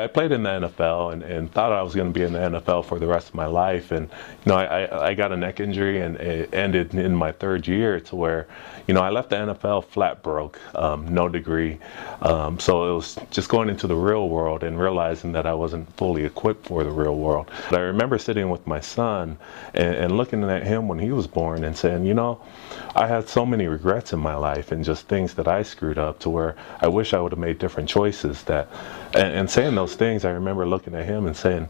I played in the NFL and thought I was going to be in the NFL for the rest of my life. And, I got a neck injury and it ended in my third year to where, I left the NFL flat broke, no degree. So it was just going into the real world and realizing that I wasn't fully equipped for the real world. But I remember sitting with my son and looking at him when he was born and saying, I had so many regrets in my life and just things that I screwed up to where I wish I would have made different choices and saying those things. I remember looking at him and saying,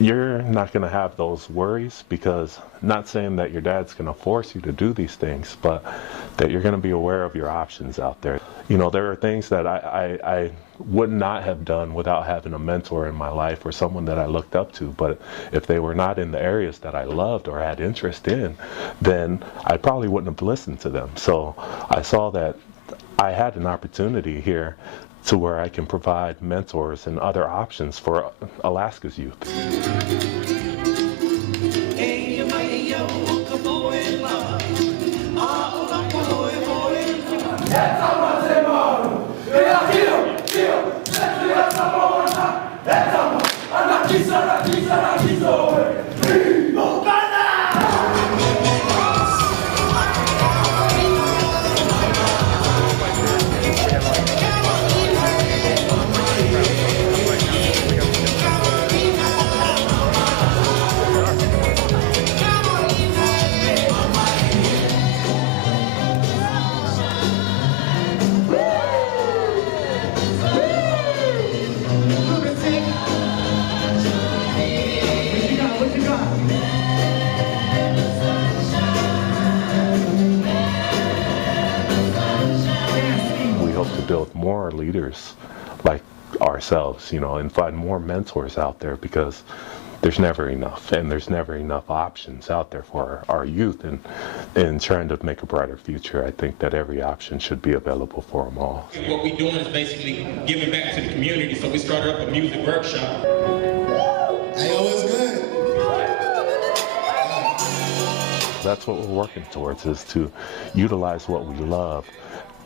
you're not going to have those worries, because not saying that your dad's going to force you to do these things, but that you're going to be aware of your options out there. There are things that I would not have done without having a mentor in my life or someone that I looked up to. But if they were not in the areas that I loved or had interest in, then I probably wouldn't have listened to them. So I saw that I had an opportunity here to where I can provide mentors and other options for Alaska's youth. Build more leaders like ourselves, and find more mentors out there, because there's never enough, and there's never enough options out there for our youth, and trying to make a brighter future. I think that every option should be available for them all. What we're doing is basically giving back to the community, so we started up a music workshop. Hey, yo, it's good. That's what we're working towards, is to utilize what we love,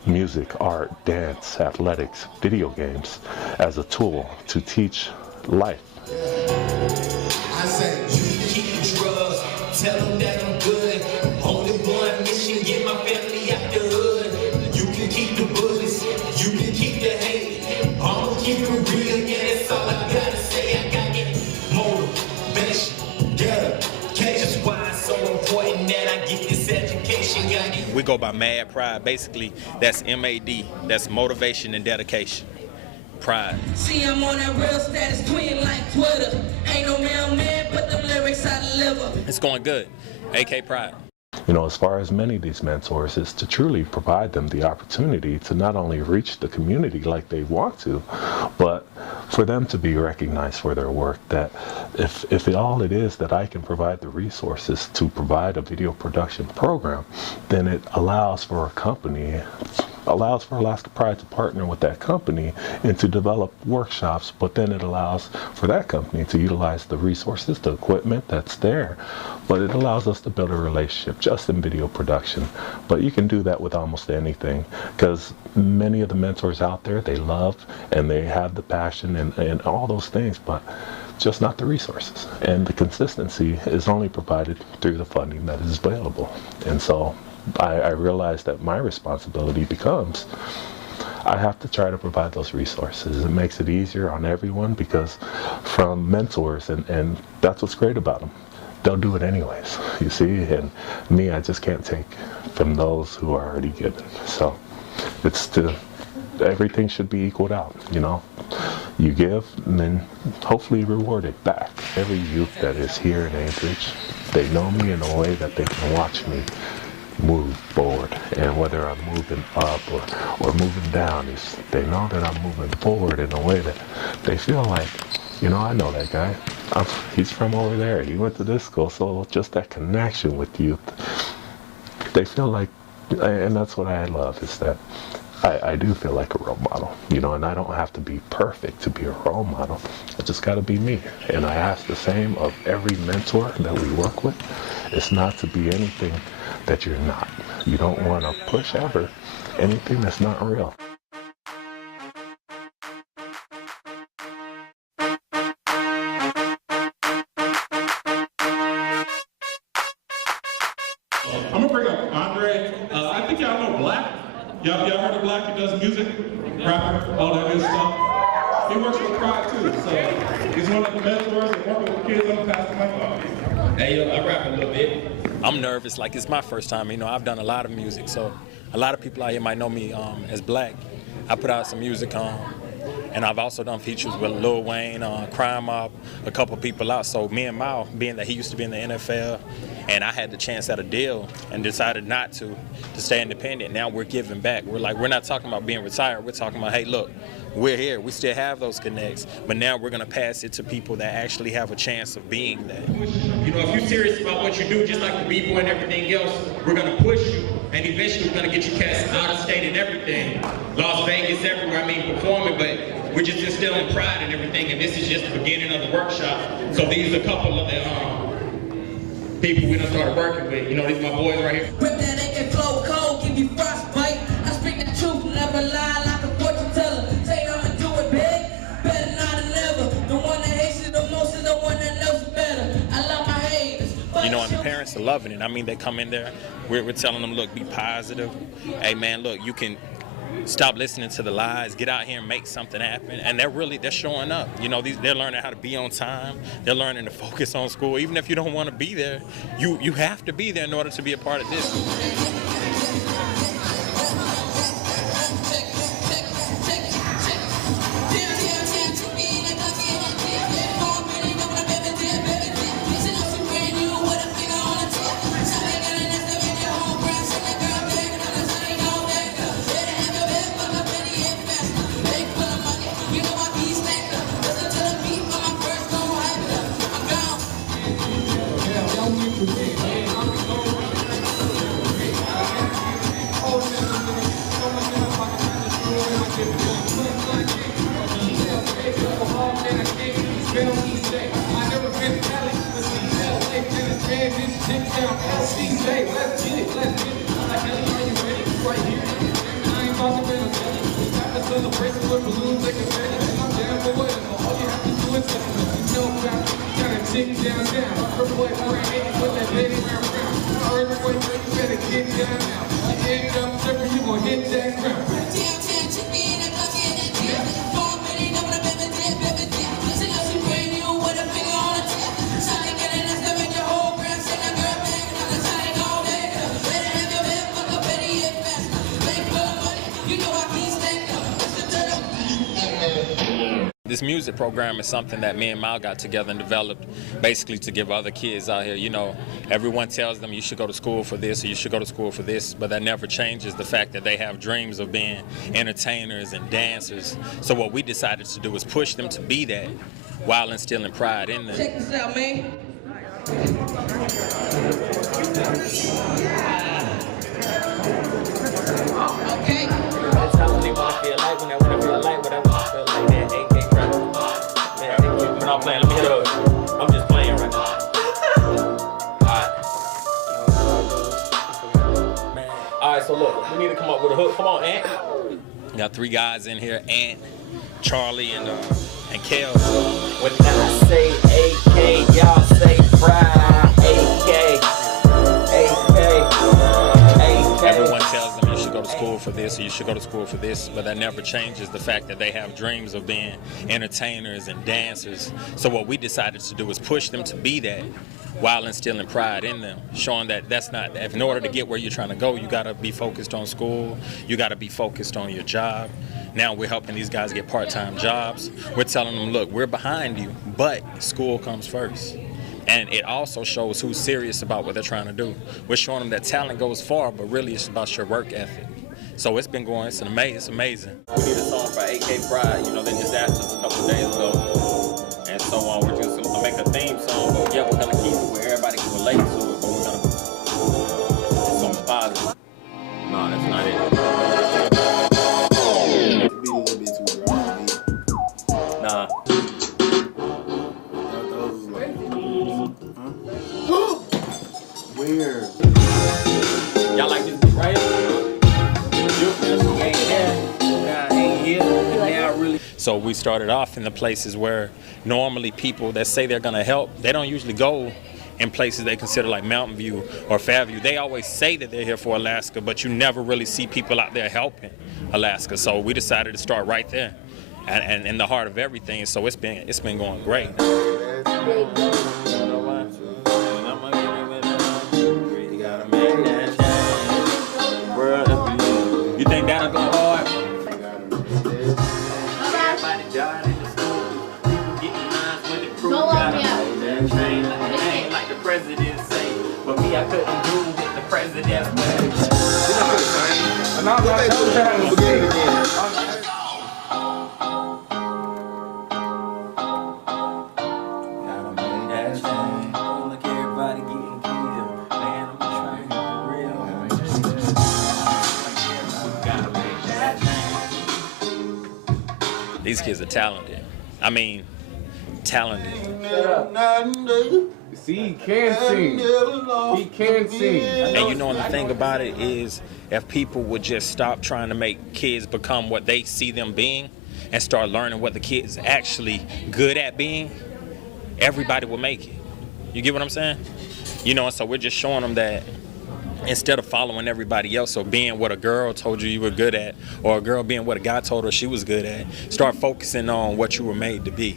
music, art, dance, athletics, video games, as a tool to teach life. I say, you can keep the drugs, tell them that I'm good. Only one mission, get my family out the hood. You can keep the bullets, you can keep the hate. I'ma keep it real, yeah, that's all I gotta say. I got it, motivation, dedication. Why it's so important that I get this education. Got it. We go by Mad Pride. Basically, that's MAD. That's motivation and dedication. Pride. See, I'm on that real status twin like Twitter. Ain't no mailman, but the lyrics I deliver. It's going good. AK Pride. As far as many of these mentors, is to truly provide them the opportunity to not only reach the community like they want to, but for them to be recognized for their work. That if all it is that I can provide the resources to provide a video production program, then it allows for a company, allows for Alaska Pride to partner with that company and to develop workshops, but then it allows for that company to utilize the resources, the equipment that's there, but it allows us to build a relationship just in video production. But you can do that with almost anything, because many of the mentors out there, they love and they have the passion and all those things, but just not the resources. And the consistency is only provided through the funding that is available. And so I realize that my responsibility becomes, I have to try to provide those resources. It makes it easier on everyone, because from mentors, and that's what's great about them, they'll do it anyways, you see, and me, I just can't take from those who are already given. So everything should be equaled out, You give, and then hopefully reward it back. Every youth that is here in Anchorage, they know me in a way that they can watch me move forward, and whether I'm moving up or moving down, they know that I'm moving forward in a way that they feel like, I know that guy. He's from over there. He went to this school. So just that connection with youth, they feel like, and that's what I love, is that I do feel like a role model, and I don't have to be perfect to be a role model. I just got to be me. And I ask the same of every mentor that we work with. It's not to be anything that you're not. You don't want to push ever anything that's not real. Y'all heard of Black? He does music, rapper, all that good stuff. He works with Pride too, so he's one of the mentors and working with kids. I'm gonna pass the mic off. Hey, yo, I rap a little bit. I'm nervous, like it's my first time. You know, I've done a lot of music, so a lot of people out here might know me as Black. I put out some music, and I've also done features with Lil Wayne, Crime Mob, a couple people out. So me and Mao, being that he used to be in the NFL, and I had the chance at a deal and decided not to stay independent. Now we're giving back. We're not talking about being retired. We're talking about, hey, look, we're here. We still have those connects, but now we're gonna pass it to people that actually have a chance of being that. You know, if you're serious about what you do, just like the B-boy and everything else, we're gonna push you, and eventually we're gonna get you cast out of state and everything. Las Vegas, everywhere, I mean, performing, but we're just instilling pride and everything, and this is just the beginning of the workshop. So these are a couple of the people we done started working with. You know, these are my boys right here. Rip that AK flow cold, give you frostbite. I speak the truth, never lie like a fortune teller. Say I'ma do it big, better not than never. The one that hates it the most is the one that knows it better. I love my haters. You know, and the parents are loving it. I mean, they come in there, we're telling them, look, be positive. Hey, man, look, you can stop listening to the lies, get out here and make something happen. And they're showing up. You know, they're learning how to be on time. They're learning to focus on school. Even if you don't want to be there, you have to be there in order to be a part of this. This music program is something that me and Mal got together and developed basically to give other kids out here. You know, everyone tells them you should go to school for this or you should go to school for this, but that never changes the fact that they have dreams of being entertainers and dancers. So what we decided to do is push them to be that while instilling pride in them. Check this out, man. Okay. I'm playing. Let me hit up. I'm just playing right now. Alright, so look, we need to come up with a hook. Come on, Ant. We got 3 guys in here, Ant, Charlie, and Kel. When I say AK, y'all say pride. AK. Everyone tells them you should go to school for this or you should go to school for this, but that never changes the fact that they have dreams of being entertainers and dancers. So what we decided to do is push them to be that while instilling pride in them, showing that that's not, if in order to get where you're trying to go, you got to be focused on school, you got to be focused on your job. Now we're helping these guys get part-time jobs. We're telling them, look, we're behind you, but school comes first. And it also shows who's serious about what they're trying to do. We're showing them that talent goes far, but really it's about your work ethic. So it's been going, it's amazing. We need a song for AK Pride, you know, they just asked us a couple days ago. And so we're just gonna make a theme song, but yeah, we're gonna keep it where everybody can relate to it, but we're gonna do something positive. No, that's not it. Nah. Weird. Y'all like this beat right here? So we started off in the places where normally people that say they're gonna help, they don't usually go in places they consider like Mountain View or Fairview. They always say that they're here for Alaska, but you never really see people out there helping Alaska. So we decided to start right there, and in the heart of everything. So it's been going great. You think that'll go hard? Like the president say, but me, I couldn't do what the president These kids are talented. I mean, talented. See, he can sing. He can sing. And you know, the thing about it is, if people would just stop trying to make kids become what they see them being and start learning what the kids actually good at being, everybody will make it. You get what I'm saying? You know, so we're just showing them that instead of following everybody else or being what a girl told you were good at, or a girl being what a guy told her she was good at, start focusing on what you were made to be.